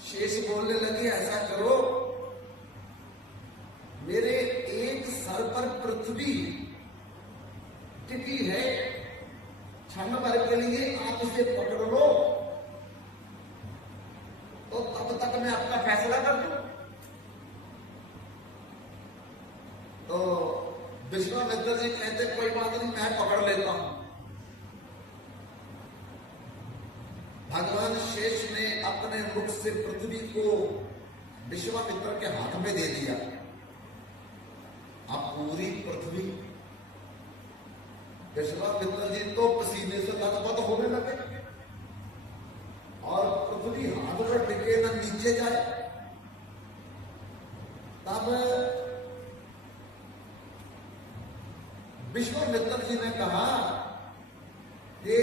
शेष बोलने लगे, ऐसा करो, मेरे एक सर पर पृथ्वी टिकी है, क्षण भर के लिए आप इसे पकड़ लो, तो तब तक मैं आपका फैसला कर दूं। तो विश्वामित्र जी कहते, कोई बात नहीं, मैं पकड़ लेता हूं। भगवान शेष ने अपने मुख से पृथ्वी को विश्वामित्र के हाथ में दे दिया। अब पूरी पृथ्वी, विश्वामित्र जी तो पसीने से लथपथ होने लगे, और पृथ्वी हाथ पर टिके न नीचे जाए। तब विश्वामित्र जी ने कहा कि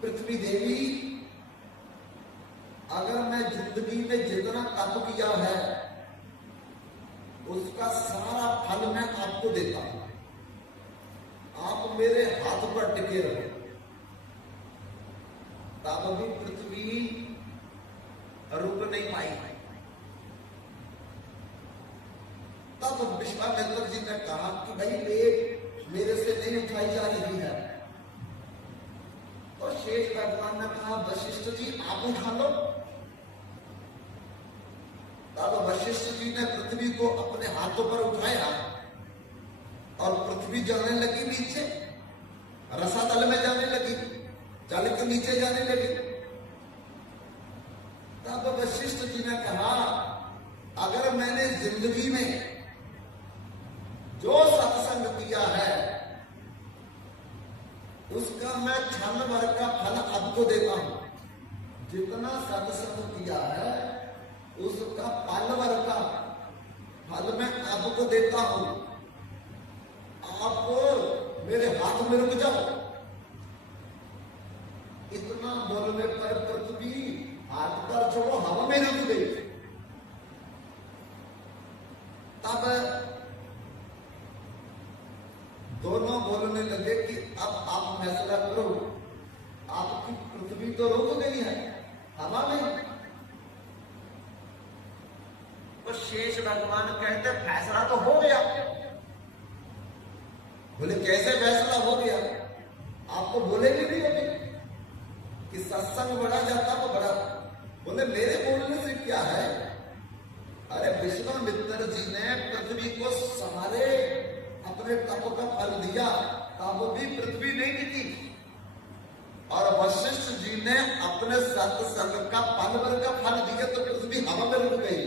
पृथ्वी देवी, अगर मैं जिंदगी में जितना तप किया है उसका सारा फल मैं आपको देता हूं, आप मेरे हाथ पर टिके रहो। तब भी पृथ्वी रुक नहीं पाई। तब विश्वामित्र जी ने कहा कि भाई पेट मेरे से नहीं उठाई जा रही है। तो शेष भगवान ने कहा, वशिष्ठ जी आप उठा लो। तब वशिष्ठ जी ने पृथ्वी को अपने हाथों पर उठाया और पृथ्वी जाने लगी नीचे, रसातल में जाने लगी, जल के नीचे जाने लगी। तब वशिष्ठ जी ने कहा, अगर मैंने जिंदगी में जो सत्संग किया है उसका मैं क्षण भर का फल आपको देता हूं। जितना सत्संग किया है उसका पल भर का फल मैं आपको देता हूं। आप मेरे हाथ में रुक जाओ। इतना बोलने पर पृथ्वी हाथ पर छोड़ो हवा में रुक गई। तब दोनों बोलने लगे कि अब आप फैसला करो, आपकी पृथ्वी तो रुक गई है हवा में। तो शेष भगवान कहते, फैसला तो हो गया। बोले कैसे फैसला हो गया? आपको बोले भी नहीं होगी कि सत्संग बढ़ा जाता तो बढ़ा। बोले मेरे बोलने से क्या है? अरे विश्वामित्र जी ने पृथ्वी को सारे अपने तप का फल दिया, तब भी पृथ्वी नहीं टिकी। और वशिष्ठ जी ने अपने सत्संग का पल भर का फल दिया तो पृथ्वी हवा में रुक गई।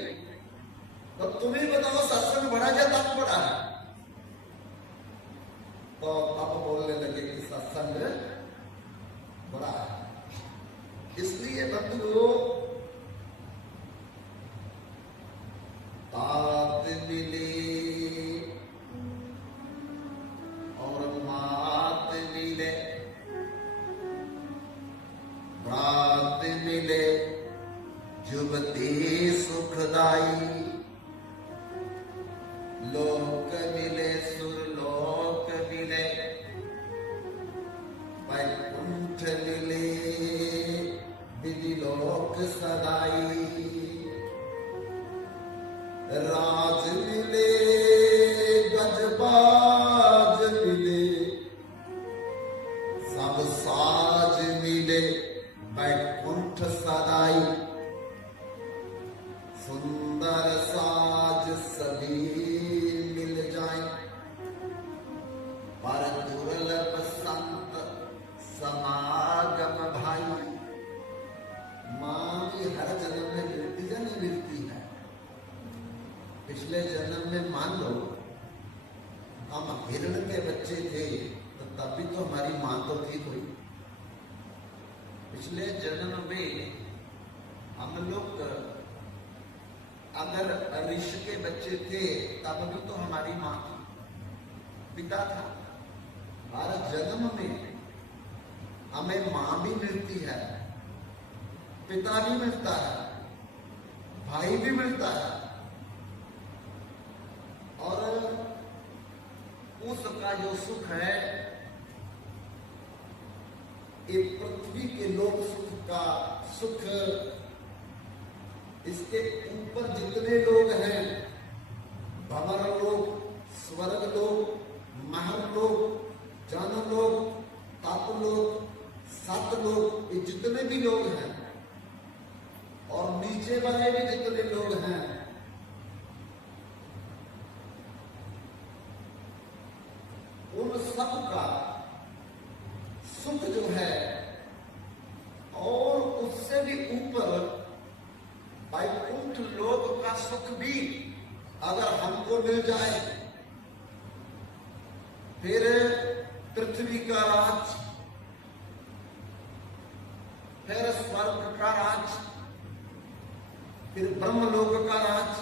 तो तुम ही बताओ सत्संग बढ़ा या तप बढ़ा? तो तप बोलने लगे कि सत्संग बढ़ा है। इसलिए बंधुओं, तात मिले और मात मिले, रात मिले जुबते सुखदाई, लोक मिले सुरलोक मिले, वैकुंठ मिले विधिलोक सदाई, राज मिले गजबाज मिले, सब साज मिले वैकुंठ सदाई, सुंदर साज सभी मिल जाए, पर दुर्लभ संत समागम भाई। मां भी हर जन्म में मिलती या नहीं मिलती है? पिछले जन्म में मान लो हम हिरण के बच्चे थे तो तब भी तो हमारी मां तो थी कोई। पिछले जन्म में हम लोग अगर ऋषि के बच्चे थे तब भी तो हमारी मां थी, पिता था। हर जन्म में हमें मां भी मिलती है, पिता भी मिलता है, भाई भी मिलता है। और उसका जो सुख है, ये पृथ्वी के लोक सुख का सुख इसके ऊपर जितने लोग हैं, भंवर लोग, स्वर्ग लोग, महर लोग, जन लोग, तप लोग, सत लोग, ये जितने भी लोग हैं और नीचे वाले भी जितने लोग हैं, उन सब का सुख जो है और उससे भी ऊपर वैकुंठ लोक का सुख भी अगर हमको मिल जाए, फिर पृथ्वी का राज, फिर स्वर्ग का राज, फिर ब्रह्मलोक का राज,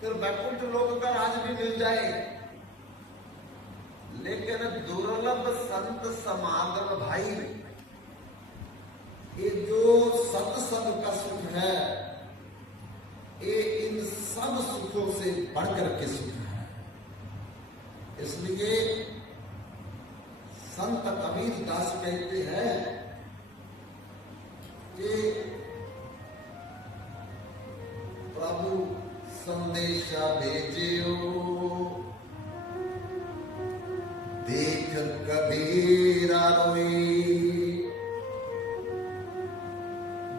फिर वैकुंठ लोक का राज भी मिल जाए, लेकिन दुर्लभ संत समागम भाई, ये जो सत्संग का सुख है, ये इन सब सुखों से बढ़कर के सुख है। इसलिए संत कबीर दास कहते हैं कि प्रभु संदेशा भेजियो, देख कबीरा रोई,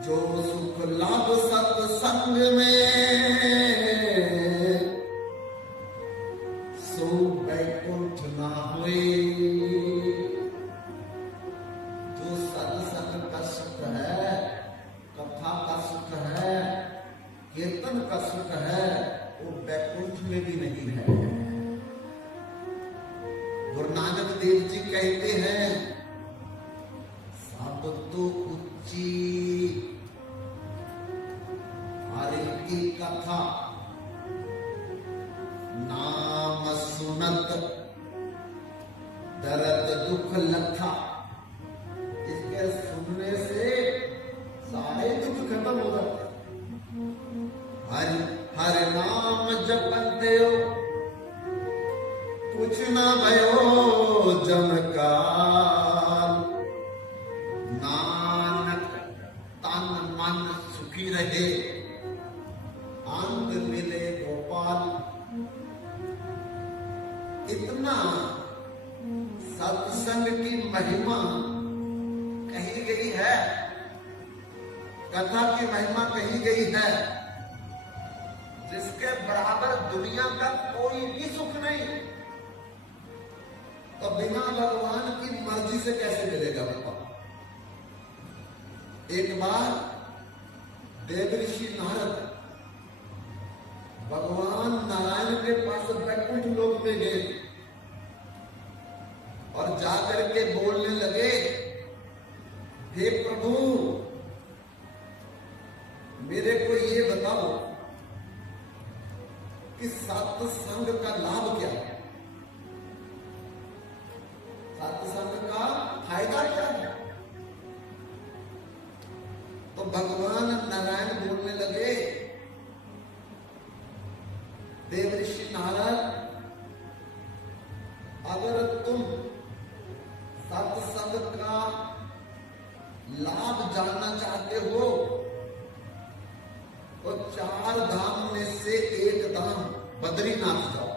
जो सुख लाभ सत्संग में, सो वैकुंठ ना हुए। जो सत्संग का सुख है, कथा का सुख है, कीर्तन का सुख है, वो वैकुंठ में भी नहीं है। गुरु नानक देव जी कहते हैं, सब तो उच्ची हरि की कथा, नाम सुनत दर्द दुख लथा। इसके सुनने से सारे दुख खत्म हो जाते। हरि हरि नाम जपते हो, कुछ ना भयो जमकाल, नानक तन मन सुखी रहे, अंत मिले गोपाल। इतना सत्संग की महिमा कही गई है, कथा की महिमा कही गई है, जिसके बराबर दुनिया का कोई भी सुख नहीं। तो बिना भगवान की मर्जी से कैसे मिलेगा बाबा? एक बार देवऋषि नारद भगवान नारायण के पास वैकुंठ लोक में गए और जाकर के बोलने लगे, हे प्रभु, मेरे को ये बताओ कि सत्संग का लाभ क्या है? सत्संग का फायदा क्या है? तो भगवान नारायण बोलने लगे, देवऋषि नारद, अगर तुम सत्संग का लाभ जानना चाहते हो तो 4 धाम में से एक धाम बद्रीनाथ जाओ।